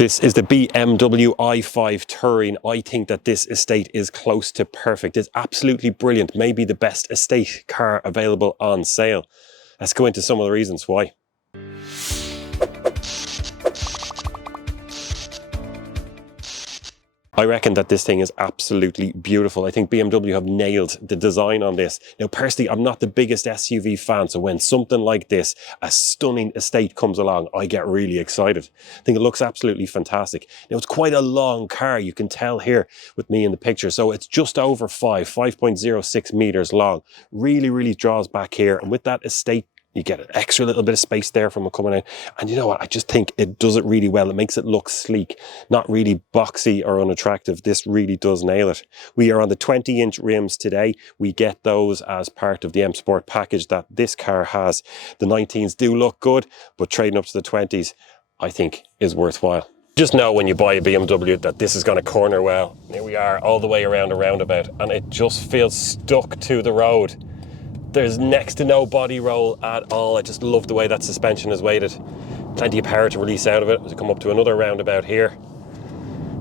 This is the BMW i5 Touring. I think that this estate is close to perfect. It's absolutely brilliant. Maybe the best estate car available on sale. Let's go into some of the reasons why. I reckon that this thing is absolutely beautiful. I think BMW have nailed the design on this. Now, personally, I'm not the biggest SUV fan, so when something like this, a stunning estate comes along, I get really excited. I think it looks absolutely fantastic. Now, it's quite a long car, you can tell here with me in the picture. So it's just over 5.06 meters long. Really draws back here. And with that estate, you get an extra little bit of space there from it coming out. And you know what? I just think it does it really well. It makes it look sleek, not really boxy or unattractive. This really does nail it. We are on the 20-inch rims today. We get those as part of the M Sport package that this car has. The 19s do look good, but trading up to the 20s, I think, is worthwhile. Just know when you buy a BMW that this is going to corner well. Here we are all the way around a roundabout, and it just feels stuck to the road. There's next to no body roll at all. I just love the way that suspension is weighted. Plenty of power to release out of it to come up to another roundabout here.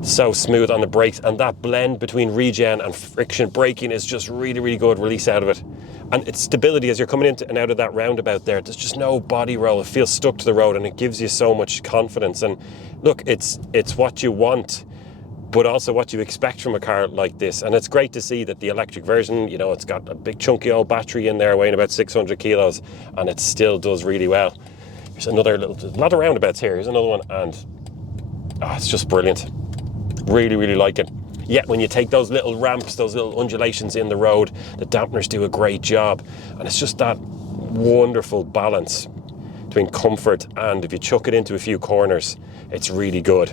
So smooth on the brakes, and that blend between regen and friction braking is just really good release out of it. And its stability as you're coming into and out of that roundabout there, there's just no body roll. It feels stuck to the road and it gives you so much confidence. And look, it's what you want, but also what you expect from a car like this. And it's great to see that the electric version, you know, it's got a big chunky old battery in there weighing about 600 kilos, and it still does really well. There's another a lot of roundabouts here. Here's another one, and it's just brilliant. Really like it. Yet when you take those little ramps, those little undulations in the road, the dampeners do a great job. And it's just that wonderful balance between comfort and if you chuck it into a few corners, it's really good.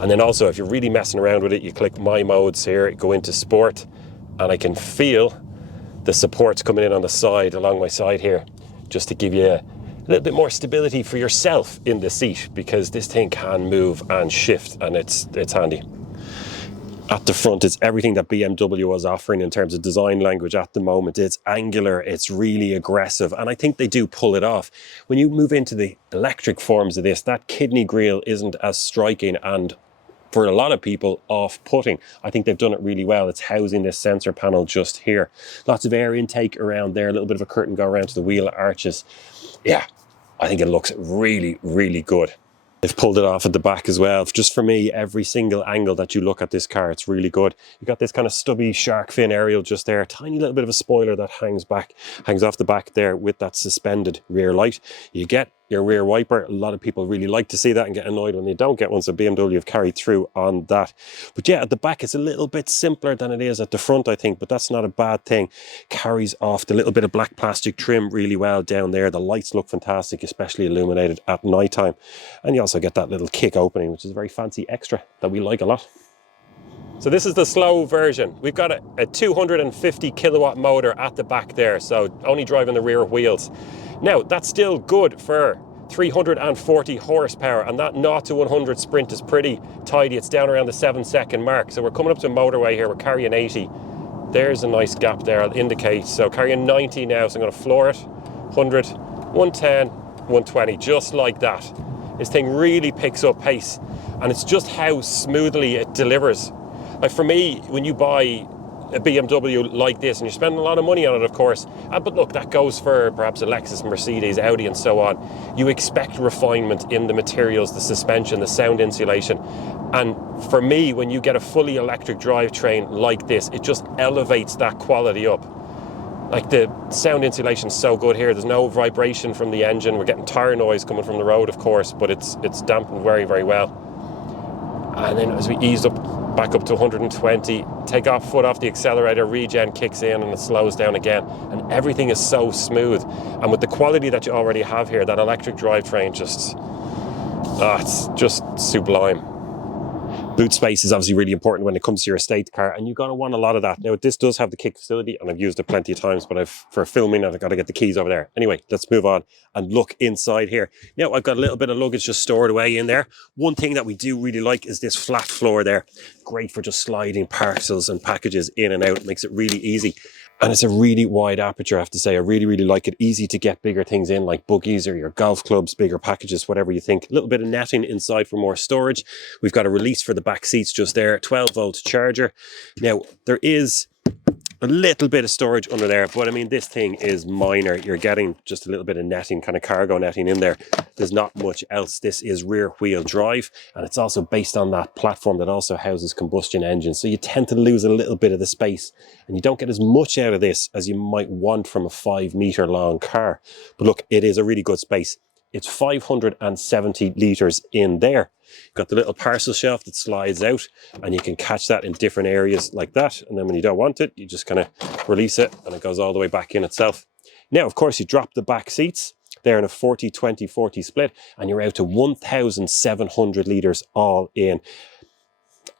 And then also, if you're really messing around with it, you click My Modes here, go into Sport, and I can feel the supports coming in on the side, along my side here, just to give you a little bit more stability for yourself in the seat, because this thing can move and shift, and it's handy. At the front, it's everything that BMW was offering in terms of design language at the moment. It's angular, it's really aggressive, and I think they do pull it off. When you move into the electric forms of this, that kidney grille isn't as striking and, for a lot of people, off-putting. I think they've done it really well. It's housing this sensor panel just here. Lots of air intake around there, a little bit of a curtain go around to the wheel arches. Yeah, I think it looks really good. They've pulled it off at the back as well. Just for me, every single angle that you look at this car, it's really good. You've got this kind of stubby shark fin aerial just there, tiny little bit of a spoiler that hangs off the back there with that suspended rear light. You get your rear wiper. A lot of people really like to see that and get annoyed when they don't get one, so BMW have carried through on that. But yeah, at the back it's a little bit simpler than it is at the front, I think, but that's not a bad thing. Carries off the little bit of black plastic trim really well down there. The lights look fantastic, especially illuminated at night time. And you also get that little kick opening, which is a very fancy extra that we like a lot. So this is the slow version. We've got a 250 kilowatt motor at the back there, so only driving the rear wheels. Now, that's still good for 340 horsepower, and that 0 to 100 sprint is pretty tidy. It's down around the 7-second mark. So we're coming up to a motorway here. We're carrying 80. There's a nice gap there, I'll indicate. So carrying 90 now, so I'm going to floor it. 100, 110, 120, just like that. This thing really picks up pace, and it's just how smoothly it delivers. Like for me, when you buy a BMW like this, and you're spending a lot of money on it, of course, but look, that goes for perhaps a Lexus, Mercedes, Audi and so on. You expect refinement in the materials, the suspension, the sound insulation. And for me, when you get a fully electric drivetrain like this, it just elevates that quality up. Like the sound insulation is so good here. There's no vibration from the engine. We're getting tire noise coming from the road, of course, but it's dampened very well. And then as we ease back up to 120, take off foot off the accelerator, regen kicks in and it slows down again. And everything is so smooth. And with the quality that you already have here, that electric drivetrain it's just sublime. Boot space is obviously really important when it comes to your estate car, and you're going to want a lot of that. Now, this does have the kick facility, and I've used it plenty of times, but for filming, I've got to get the keys over there. Anyway, let's move on and look inside here. Now, I've got a little bit of luggage just stored away in there. One thing that we do really like is this flat floor there. Great for just sliding parcels and packages in and out. It makes it really easy. And it's a really wide aperture, I have to say. I really, really like it. Easy to get bigger things in, like buggies or your golf clubs, bigger packages, whatever you think. A little bit of netting inside for more storage. We've got a release for the back seats just there, 12-volt charger. Now, there is a little bit of storage under there, but I mean, this thing is minor. You're getting just a little bit of netting, kind of cargo netting in there. There's not much else. This is rear wheel drive, and it's also based on that platform that also houses combustion engines. So you tend to lose a little bit of the space, and you don't get as much out of this as you might want from a 5-meter long car. But look, it is a really good space. It's 570 litres in there. You've got the little parcel shelf that slides out, and you can catch that in different areas like that. And then when you don't want it, you just kind of release it and it goes all the way back in itself. Now, of course, you drop the back seats. They're in a 40-20-40 split, and you're out to 1,700 litres all in.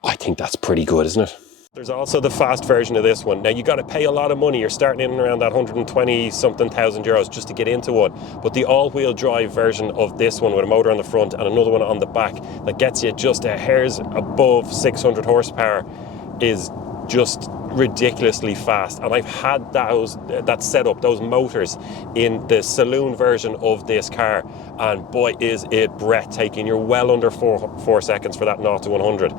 I think that's pretty good, isn't it? There's also the fast version of this one. Now, you got to pay a lot of money. You're starting in around that 120-something thousand euros just to get into one. But the all-wheel drive version of this one with a motor on the front and another one on the back that gets you just a hair's above 600 horsepower is just ridiculously fast. And I've had that setup, those motors, in the saloon version of this car, and boy, is it breathtaking. You're well under 4 seconds for that 0 to 100,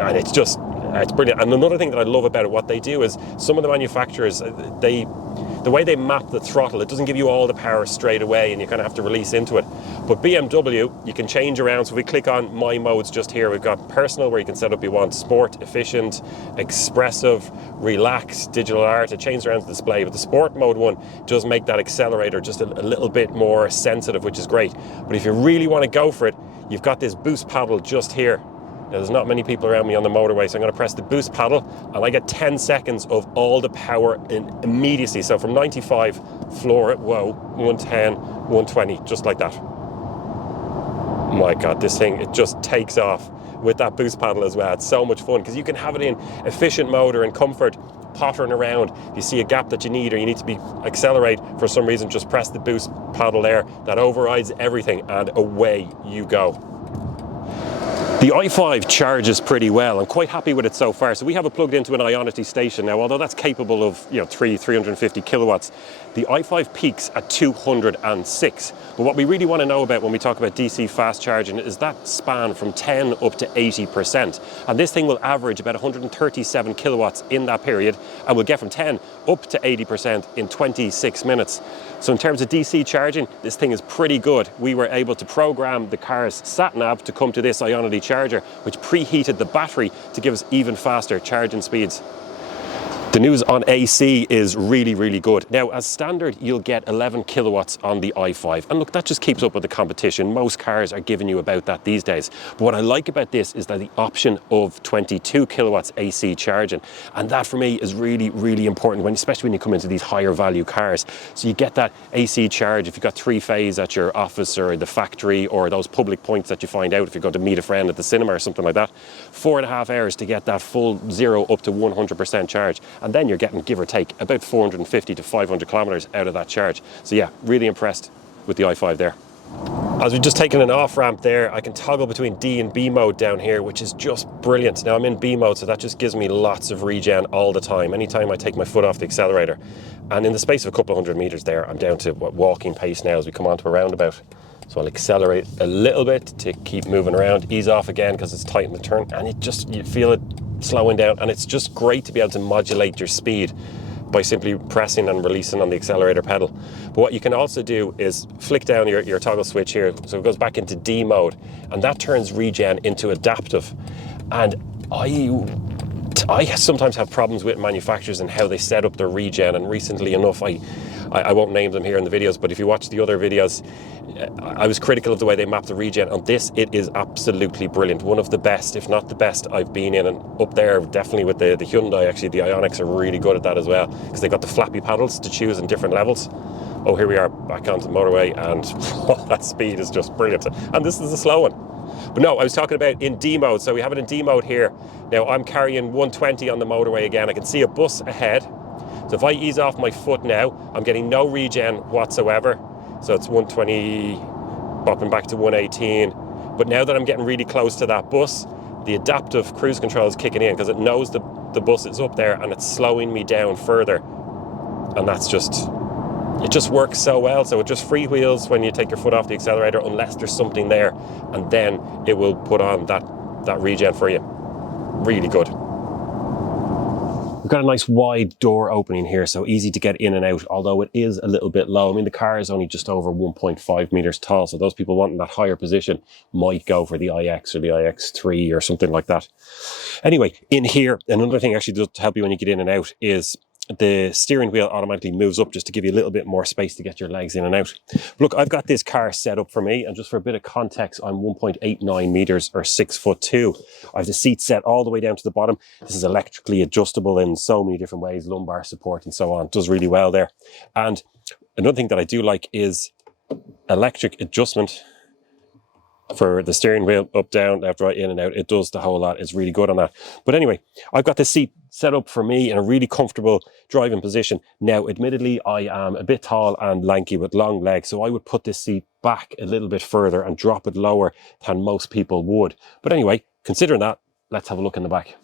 and it's brilliant. And another thing that I love about it, what they do is, some of the manufacturers, the way they map the throttle, it doesn't give you all the power straight away, and you kind of have to release into it. But BMW, you can change around. So if we click on My Modes just here, we've got personal, where you can set up you want sport, efficient, expressive, relax, digital art. It changes around the display. But the sport mode one does make that accelerator just a little bit more sensitive, which is great. But if you really want to go for it, you've got this boost paddle just here. Now, there's not many people around me on the motorway, so I'm going to press the boost paddle, and I get 10 seconds of all the power in immediacy. So from 95, floor it, whoa, 110, 120, just like that. My God, this thing, it just takes off with that boost paddle as well. It's so much fun, because you can have it in efficient mode or in comfort, pottering around. If you see a gap that you need, or you need to accelerate for some reason, just press the boost paddle there. That overrides everything, and away you go. The i5 charges pretty well. I'm quite happy with it so far. So we have it plugged into an Ionity station now. Although that's capable of 350 kilowatts, the i5 peaks at 206. But what we really want to know about when we talk about DC fast charging is that span from 10 up to 80%. And this thing will average about 137 kilowatts in that period, and we'll get from 10 up to 80% in 26 minutes. So in terms of DC charging, this thing is pretty good. We were able to program the car's sat-nav to come to this Ionity charger, which preheated the battery to give us even faster charging speeds. The news on AC is really, really good. Now, as standard, you'll get 11 kilowatts on the i5. And look, that just keeps up with the competition. Most cars are giving you about that these days. But what I like about this is that the option of 22 kilowatts AC charging. And that for me is really, really important, especially when you come into these higher value cars. So you get that AC charge if you've got 3-phase at your office or the factory, or those public points that you find out if you're going to meet a friend at the cinema or something like that. 4.5 hours to get that full 0 up to 100% charge. And then you're getting, give or take, about 450 to 500 kilometers out of that charge. So yeah, really impressed with the i5 there. As we've just taken an off ramp there, I can toggle between D and B mode down here, which is just brilliant. Now I'm in B mode, so that just gives me lots of regen all the time, anytime I take my foot off the accelerator. And in the space of a couple of 100 meters there, I'm down to walking pace now as we come onto a roundabout. So I'll accelerate a little bit to keep moving around, ease off again because it's tight in the turn, and you feel it slowing down. And it's just great to be able to modulate your speed by simply pressing and releasing on the accelerator pedal. But what you can also do is flick down your toggle switch here, so it goes back into D mode, and that turns regen into adaptive. And I sometimes have problems with manufacturers and how they set up their regen, and recently enough, I won't name them here in the videos, but if you watch the other videos, I was critical of the way they map the regen. On this, it is absolutely brilliant. One of the best, if not the best, I've been in. And up there, definitely with the Hyundai, actually, the Ioniqs are really good at that as well, because they've got the flappy paddles to choose in different levels. Oh, here we are back onto the motorway, and that speed is just brilliant. And this is a slow one. But no, I was talking about in D mode. So we have it in D mode here. Now I'm carrying 120 on the motorway again. I can see a bus ahead. So if I ease off my foot now, I'm getting no regen whatsoever. So it's 120, bopping back to 118. But now that I'm getting really close to that bus, the adaptive cruise control is kicking in, because it knows the bus is up there and it's slowing me down further and that's just, it just works so well. So it just freewheels when you take your foot off the accelerator, unless there's something there, and then it will put on that regen for you. Really good. We've got a nice wide door opening here, so easy to get in and out, although it is a little bit low. I mean, the car is only just over 1.5 meters tall, so those people wanting that higher position might go for the iX or the iX3 or something like that. Anyway, in here, another thing actually does help you when you get in and out is the steering wheel automatically moves up just to give you a little bit more space to get your legs in and out. Look, I've got this car set up for me, and just for a bit of context, I'm 1.89 meters or 6'2". I have the seat set all the way down to the bottom. This is electrically adjustable in so many different ways, lumbar support and so on. It does really well there. And another thing that I do like is electric adjustment for the steering wheel, up, down, left, right, in and out. It does the whole lot. It's really good on that. But anyway, I've got the seat set up for me in a really comfortable driving position. Now, admittedly, I am a bit tall and lanky with long legs, so I would put this seat back a little bit further and drop it lower than most people would. But anyway, considering that, let's have a look in the back.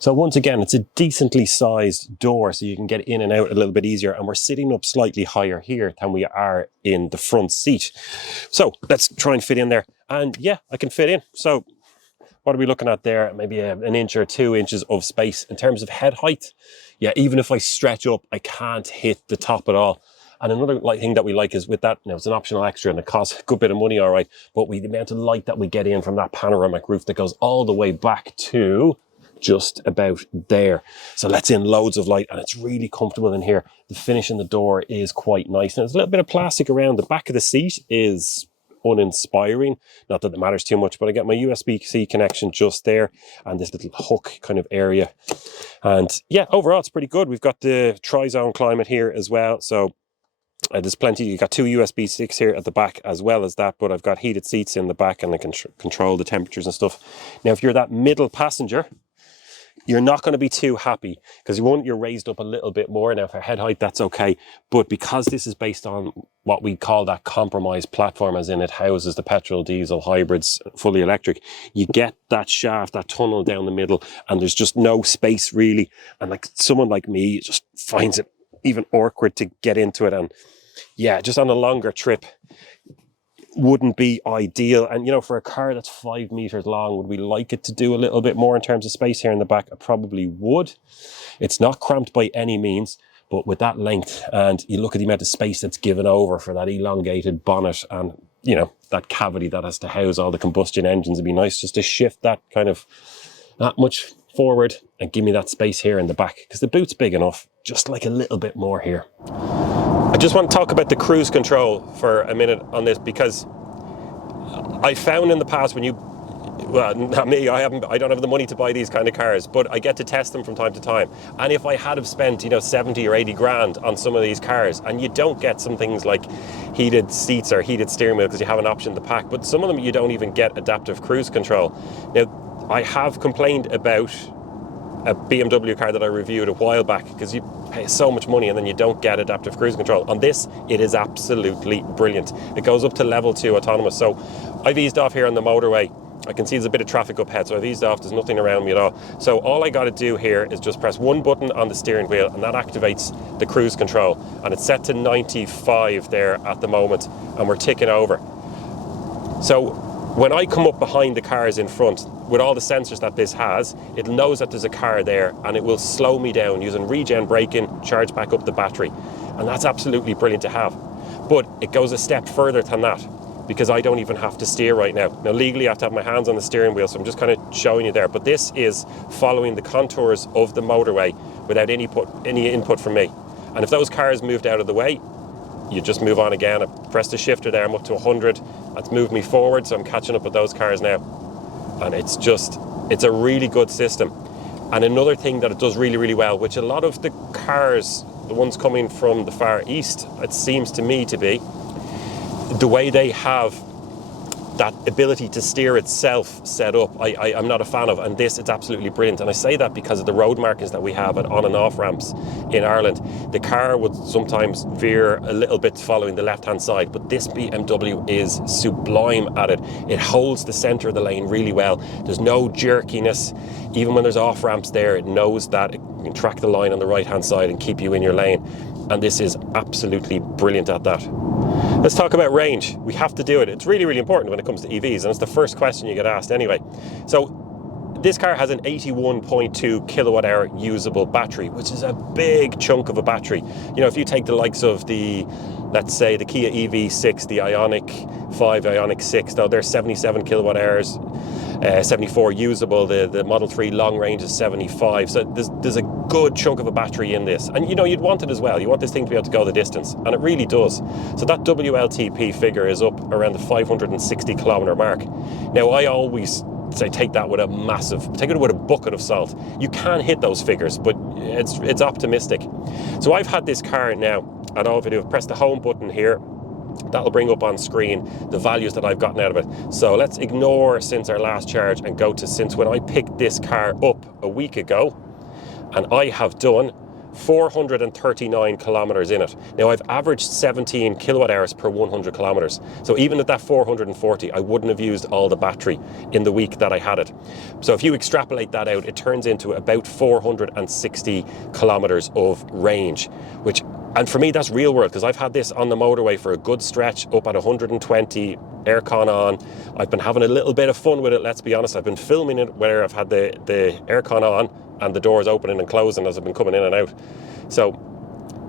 So once again, it's a decently sized door, so you can get in and out a little bit easier. And we're sitting up slightly higher here than we are in the front seat. So let's try and fit in there. And yeah, I can fit in. So what are we looking at there? Maybe an inch or 2 inches of space. In terms of head height, yeah, even if I stretch up, I can't hit the top at all. And another thing that we like is with that, it's an optional extra and it costs a good bit of money, all right. But the amount of light that we get in from that panoramic roof that goes all the way back to just about there. So lets in loads of light, and it's really comfortable in here. The finish in the door is quite nice. And there's a little bit of plastic around. The back of the seat is uninspiring. Not that it matters too much, but I get my USB-C connection just there and this little hook kind of area. And yeah, overall it's pretty good. We've got the tri-zone climate here as well. So there's plenty. You've got 2 USB sticks here at the back as well as that, but I've got heated seats in the back and I can control the temperatures and stuff. Now, if you're that middle passenger, you're not going to be too happy because you're raised up a little bit more. Now for head height, that's okay. But because this is based on what we call that compromise platform, as in it houses the petrol, diesel, hybrids, fully electric, you get that shaft, that tunnel down the middle, and there's just no space really. And like someone like me just finds it even awkward to get into it. And yeah, just on a longer trip, wouldn't be ideal. And for a car that's 5 meters long, would we like it to do a little bit more in terms of space here in the back? I probably would. It's not cramped by any means, but with that length, and you look at the amount of space that's given over for that elongated bonnet and that cavity that has to house all the combustion engines, it'd be nice just to shift that kind of that much forward and give me that space here in the back, because the boot's big enough, just like a little bit more here. I just want to talk about the cruise control for a minute on this, because I found in the past not me, I don't have the money to buy these kind of cars, but I get to test them from time to time. And if I had have spent 70 or 80 grand on some of these cars, and you don't get some things like heated seats or heated steering wheel because you have an option to pack, but some of them you don't even get adaptive cruise control. Now, I have complained about a BMW car that I reviewed a while back, because you pay so much money and then you don't get adaptive cruise control. On this, it is absolutely brilliant. It goes up to level 2 autonomous. So I've eased off here on the motorway. I can see there's a bit of traffic up ahead, so I've eased off. There's nothing around me at all. So all I got to do here is just press one button on the steering wheel, and that activates the cruise control. And it's set to 95 there at the moment, and we're ticking over. So when I come up behind the cars in front, with all the sensors that this has, it knows that there's a car there, and it will slow me down using regen braking, charge back up the battery. And that's absolutely brilliant to have. But it goes a step further than that, because I don't even have to steer right now. Now, legally, I have to have my hands on the steering wheel, so I'm just kind of showing you there. But this is following the contours of the motorway without any input from me. And if those cars moved out of the way, you just move on again. I press the shifter there, I'm up to 100. That's moved me forward, so I'm catching up with those cars now. And it's a really good system. And another thing that it does really, really well, which a lot of the cars, the ones coming from the Far East, it seems to me to be, the way they have that ability to steer itself set up, I'm not a fan of. And this, it's absolutely brilliant. And I say that because of the road markings that we have at on and off ramps in Ireland. The car would sometimes veer a little bit following the left-hand side, but this BMW is sublime at it. It holds the center of the lane really well. There's no jerkiness. Even when there's off ramps there, it knows that You can track the line on the right hand side and keep you in your lane. And this is absolutely brilliant at that. Let's talk about range. We have to do it. It's really, really important when it comes to EVs, and it's the first question you get asked anyway. So this car has an 81.2 kilowatt hour usable battery, which is a big chunk of a battery. You know, if you take the likes of the, let's say, the Kia EV6, the Ioniq 5, Ioniq 6, though they're 77 kilowatt hours, 74 usable. The Model 3 long range is 75. So there's a good chunk of a battery in this. And you know, you'd want it as well. You want this thing to be able to go the distance. And it really does. So that WLTP figure is up around the 560 kilometer mark. Now, I always say take that with take it with a bucket of salt. You can hit those figures, but it's optimistic. So I've had this car now, and all I do is press the home button here. That'll bring up on screen the values that I've gotten out of it. So let's ignore since our last charge and go to since when I picked this car up a week ago, and I have done 439 kilometers in it. Now, I've averaged 17 kilowatt hours per 100 kilometers. So even at that 440, I wouldn't have used all the battery in the week that I had it. So if you extrapolate that out, it turns into about 460 kilometers of range, and for me, that's real world, because I've had this on the motorway for a good stretch, up at 120, aircon on. I've been having a little bit of fun with it, let's be honest. I've been filming it where I've had the aircon on and the doors opening and closing as I've been coming in and out. So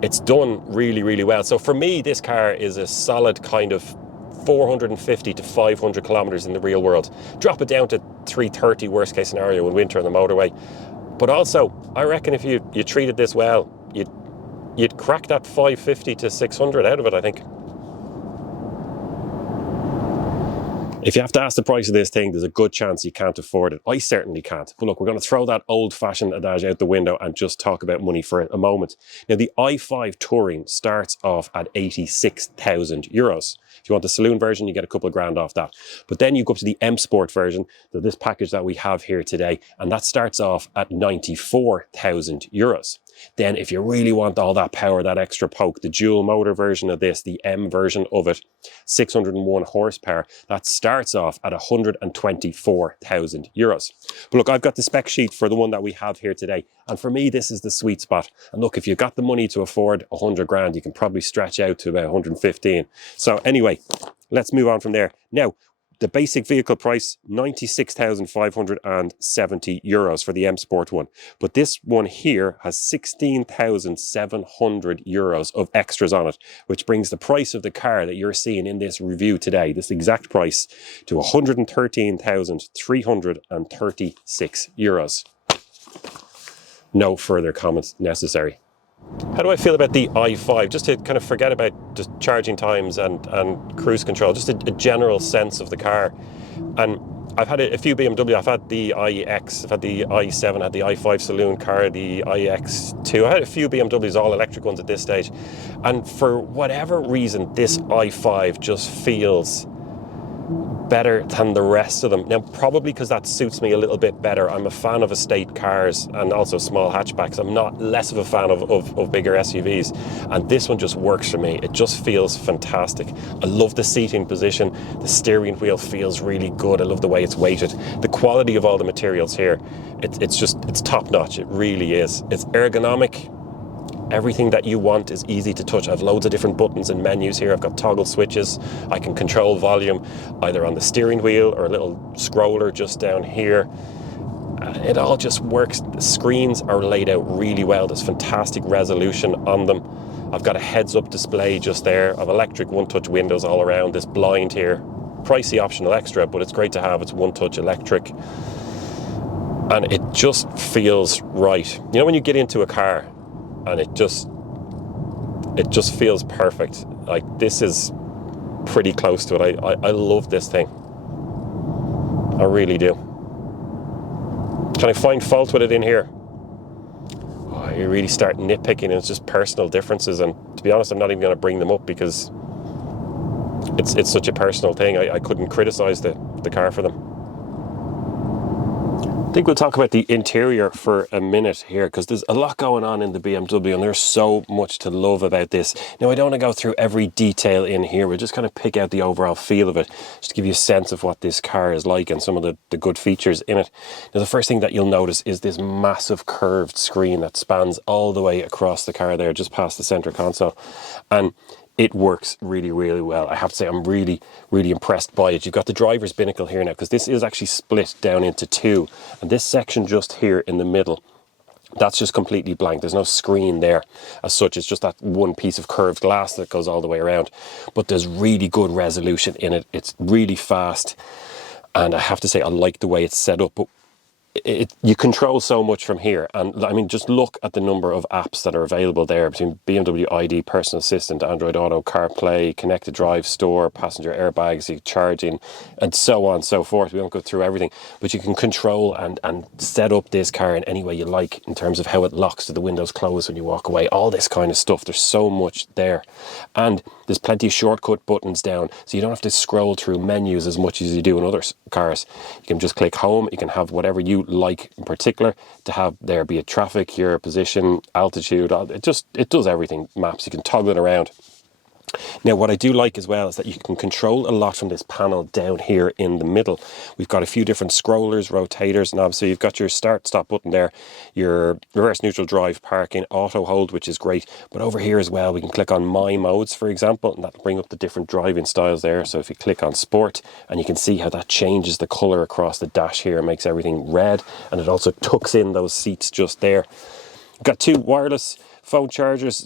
it's done really, really well. So for me, this car is a solid kind of 450 to 500 kilometers in the real world. Drop it down to 330, worst case scenario, in winter on the motorway. But also, I reckon if you treated this well, you'd crack that 550 to 600 out of it, I think. If you have to ask the price of this thing, there's a good chance you can't afford it. I certainly can't. But look, we're going to throw that old-fashioned adage out the window and just talk about money for a moment. Now, the i5 Touring starts off at 86,000 euros. If you want the saloon version, you get a couple of grand off that. But then you go up to the M Sport version, this package that we have here today, and that starts off at 94,000 euros. Then if you really want all that power, that extra poke, the dual motor version of this, the M version of it, 601 horsepower, that starts off at 124,000 euros. But look, I've got the spec sheet for the one that we have here today. And for me, this is the sweet spot. And look, if you've got the money to afford 100 grand, you can probably stretch out to about 115. So anyway, let's move on from there. Now, the basic vehicle price, 96,570 euros for the M Sport one. But this one here has 16,700 euros of extras on it, which brings the price of the car that you're seeing in this review today, this exact price, to 113,336 euros. No further comments necessary. How do I feel about the i5? Just to kind of forget about just charging times and cruise control, just a general sense of the car. And I've had a few BMW. I've had the iX, I've had the i7, I had the i5 saloon car, the iX2. I had a few BMWs, all electric ones at this stage. And for whatever reason, this i5 just feels better than the rest of them. Now, probably because that suits me a little bit better. I'm a fan of estate cars and also small hatchbacks. I'm not less of a fan of bigger SUVs. And this one just works for me. It just feels fantastic. I love the seating position. The steering wheel feels really good. I love the way it's weighted. The quality of all the materials here, it's top notch. It really is. It's ergonomic. Everything that you want is easy to touch. I have loads of different buttons and menus here. I've got toggle switches. I can control volume either on the steering wheel or a little scroller just down here. It all just works. The screens are laid out really well. There's fantastic resolution on them. I've got a heads-up display just there. I have electric one-touch windows all around. This blind here, pricey optional extra, but it's great to have. It's one-touch electric. And it just feels right. You know when you get into a car and it just feels perfect. Like, this is pretty close to it. I love this thing. I really do. Can I find fault with it in here? Oh, you really start nitpicking, and it's just personal differences. And to be honest, I'm not even going to bring them up because it's such a personal thing. I couldn't criticize the car for them. think we'll talk about the interior for a minute here, because there's a lot going on in the BMW and there's so much to love about this. Now, I don't want to go through every detail in here. We'll just kind of pick out the overall feel of it, just to give you a sense of what this car is like and some of the good features in it. Now, the first thing that you'll notice is this massive curved screen that spans all the way across the car there, just past the center console. And it works really, really well. I have to say, I'm really, really impressed by it. You've got the driver's binnacle here now, because this is actually split down into two. And this section just here in the middle, that's just completely blank. There's no screen there as such. It's just that one piece of curved glass that goes all the way around. But there's really good resolution in it. It's really fast. And I have to say, I like the way it's set up. But you control so much from here, and I mean, just look at the number of apps that are available there between BMW ID, Personal Assistant, Android Auto, CarPlay, Connected Drive, Store, passenger airbags, charging, and so on and so forth. We won't go through everything, but you can control and set up this car in any way you like in terms of how it locks to the windows close when you walk away, all this kind of stuff. There's so much there, and there's plenty of shortcut buttons down, so you don't have to scroll through menus as much as you do in other cars. You can just click home. You can have whatever you like in particular to have there, be it traffic, your position, altitude. It does everything. Maps, you can toggle it around. Now, what I do like as well is that you can control a lot from this panel down here in the middle. We've got a few different scrollers, rotators, and obviously you've got your start stop button there, your reverse neutral drive, parking, auto hold, which is great. But over here as well, we can click on my modes, for example, and that'll bring up the different driving styles there. So if you click on sport, and you can see how that changes the color across the dash here and makes everything red, and it also tucks in those seats just there. We've got two wireless phone chargers,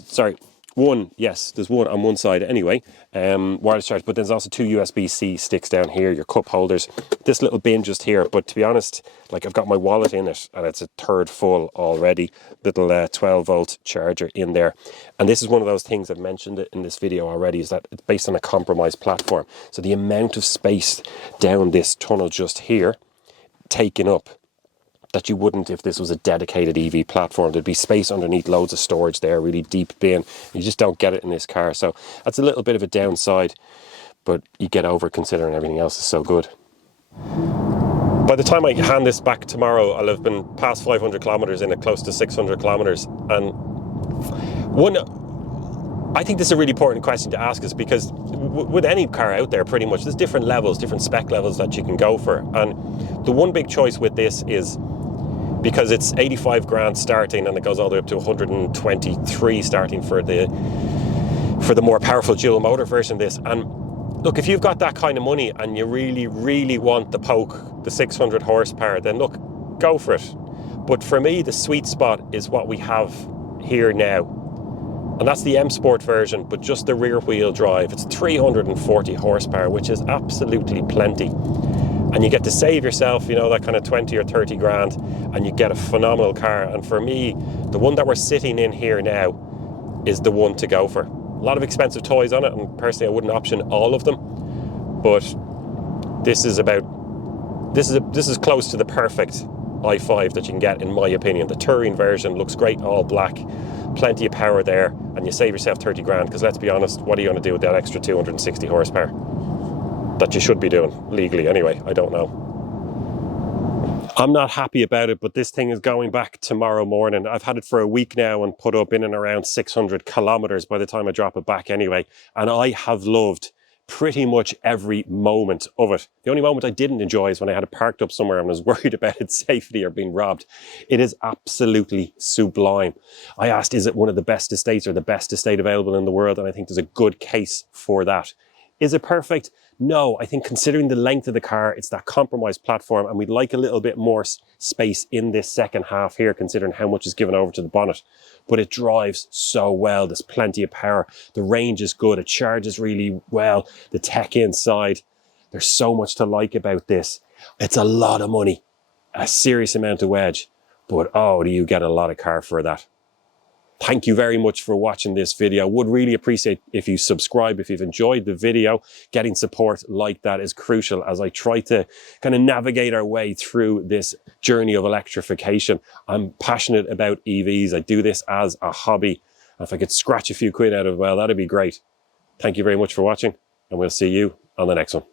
there's one on one side anyway, wireless charge, but there's also two USB-C sticks down here, your cup holders, this little bin just here. But to be honest, like, I've got my wallet in it and it's a third full already. Little 12-volt charger in there. And this is one of those things I've mentioned in this video already, is that it's based on a compromised platform. So the amount of space down this tunnel just here taken up that you wouldn't if this was a dedicated EV platform. There'd be space underneath, loads of storage there, really deep bin. You just don't get it in this car. So that's a little bit of a downside, but you get over considering everything else is so good. By the time I hand this back tomorrow, I'll have been past 500 kilometers in it, close to 600 kilometers. And I think this is a really important question to ask, is because with any car out there, pretty much, there's different levels, different spec levels that you can go for. And the one big choice with this is, because it's 85 grand starting and it goes all the way up to 123 starting for the more powerful dual motor version of this. And look, if you've got that kind of money and you really, really want the poke, the 600 horsepower, then look, go for it. But for me, the sweet spot is what we have here now. And that's the M Sport version, but just the rear wheel drive. It's 340 horsepower, which is absolutely plenty. And you get to save yourself, that kind of 20 or 30 grand, and you get a phenomenal car. And for me, the one that we're sitting in here now is the one to go for. A lot of expensive toys on it, and personally I wouldn't option all of them, but this is close to the perfect i5 that you can get, in my opinion. The touring version looks great, all black, plenty of power there, and you save yourself 30 grand, because let's be honest, what are you going to do with that extra 260 horsepower? That you should be doing legally anyway, I don't know. I'm not happy about it, but this thing is going back tomorrow morning. I've had it for a week now and put up in and around 600 kilometers by the time I drop it back anyway. And I have loved pretty much every moment of it. The only moment I didn't enjoy is when I had it parked up somewhere and was worried about its safety or being robbed. It is absolutely sublime. I asked, is it one of the best estates or the best estate available in the world? And I think there's a good case for that. Is it perfect? No, I think considering the length of the car, it's that compromised platform, and we'd like a little bit more space in this second half here, considering how much is given over to the bonnet. But it drives so well. There's plenty of power. The range is good. It charges really well. The tech inside. There's so much to like about this. It's a lot of money, a serious amount of wedge, but oh, do you get a lot of car for that. Thank you very much for watching this video. Would really appreciate if you subscribe if you've enjoyed the video. Getting support like that is crucial as I try to kind of navigate our way through this journey of electrification. I'm passionate about EVs. I do this as a hobby. If I could scratch a few quid out of it, well, that'd be great. Thank you very much for watching, and we'll see you on the next one.